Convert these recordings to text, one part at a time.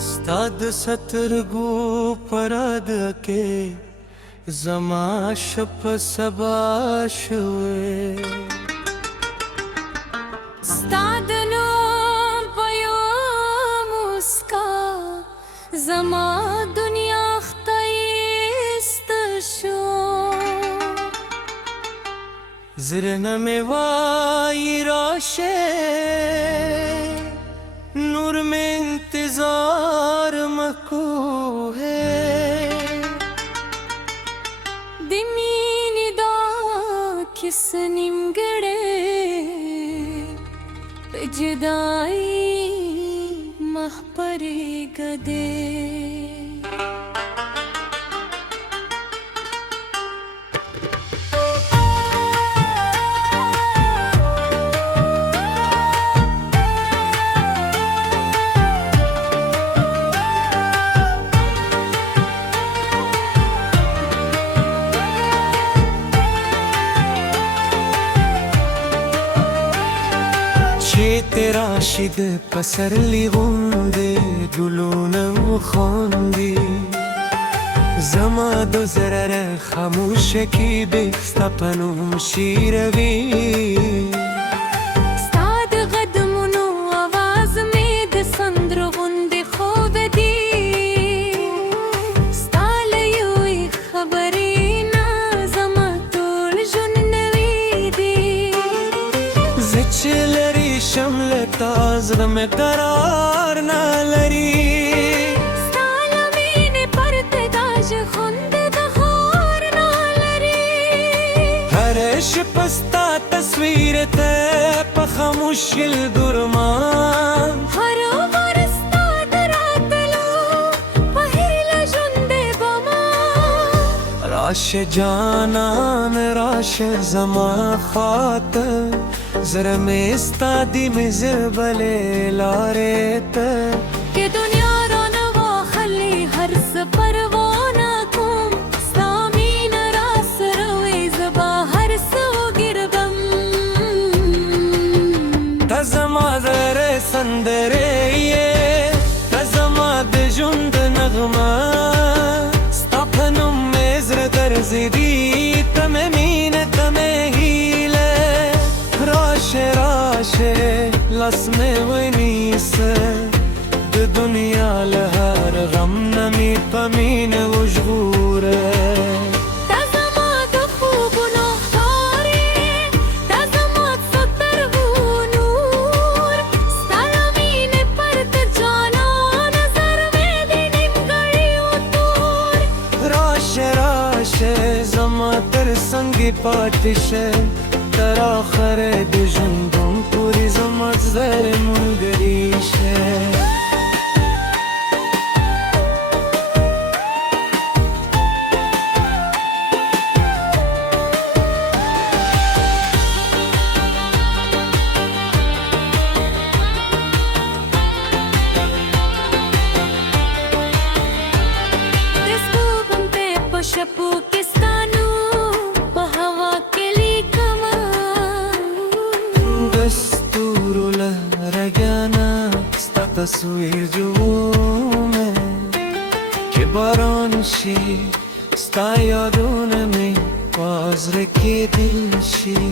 ستاد سترګو پراد کې زما شپ سبا شوې ستاد نوم په یو مسکا زما دنیا ښایسته شو زړه مې وایي راشه نور में इंतजार मको है د مینې دا کیس نیمګړی په جدایي مخ پرېږه دی تیرا شید پسرلی غوندې ګلونه وخوندي زما د زړه خاموشه کې دې ستا په نوم شیروي ستا د قدمونو اواز مې د سندرو غوندې خوږ دی ستا له یوې خبرې نه زما ټول ژوند نوی دی زه چې لرې شم له تا زړه مې قرار نه لري ستا له مینې پرته دا ژوند د خور نه لري هره شپه ستا تصویر ته په خاموشي ګرمان هر وار ستا د راتلو په هیله ژوند به ما راشه جانان راشه زما خاطر زړه مې ستا دي مې زبلې لارې ته که دنیا رانه واخلي هر څه پروا نه کوم ستا مینه راسره وي زه به هر څه وګرځم ته زما زړه سندرې یې ته زما د ژوند نغمه ستا په نوم مې زړه درزېدي ته مې مینه ته مې هیله راشه راشه لاس مې ونیسه د دنیا له هر غم نه مې په مینه وژغوره ته زما د خوبونو ښار یې ته زما د سترګو نور ستا له مینې پرته جانانه زر مې د نیمګړي و تور راشه راشه زما تر څنګ پاتې شه تر آخره د ژوندون پورې زما زر ملګري شه د سپوږمۍ په شپو کې ستا نوم په هوا کې لیکمه د ستورو له رګیانه ستا تصویر جوړومه که باران شي ستا یادونه مې په زړه کې دل شي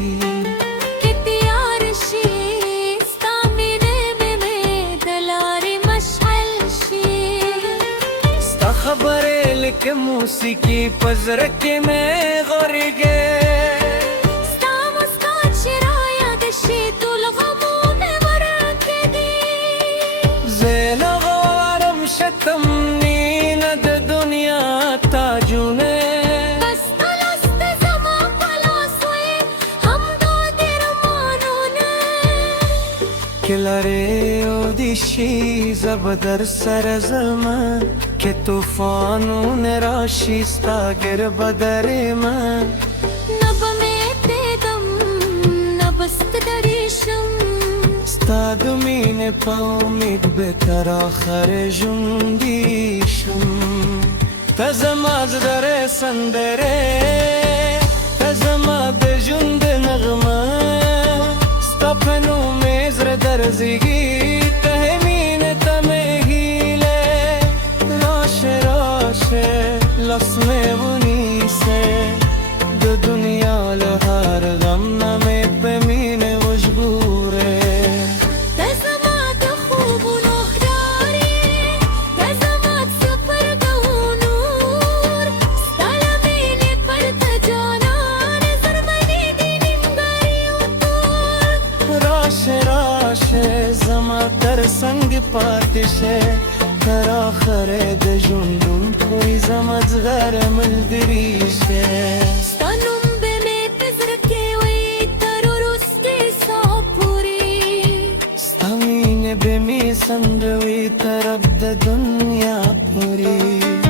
که تیار شي ستا مینې مې د لارې مشعل شي ستا خبرې لکه موسیقي په زړه کې مې غورځي ستا مسکا چې رایاد شي ټول غمونه ورکې دي زه نه غواړم شتم نه د دنیا تاجونه بس ته لاس ته زما په لاس وې همدا د ارمانونه که لرې او دې شي زه به در سره ځمه که طوفانونه راشي ستا ګر به درېمه نه به مې پرېږدم نه به ستړی شم ستا د مینې په امید به تر آخره ژوندي شم ته زما زړه سندرې ته زما د ژوند نغمه ستا په نوم مې زړه درزېږي ته مینه ته مې هیله پاتشه تر آخره دجوندم توی زمت غرم الدریشه ستانم به می تزرکه وی تر و رسکه ساپوری ستامین به می سندوی ترب د دنیا پوری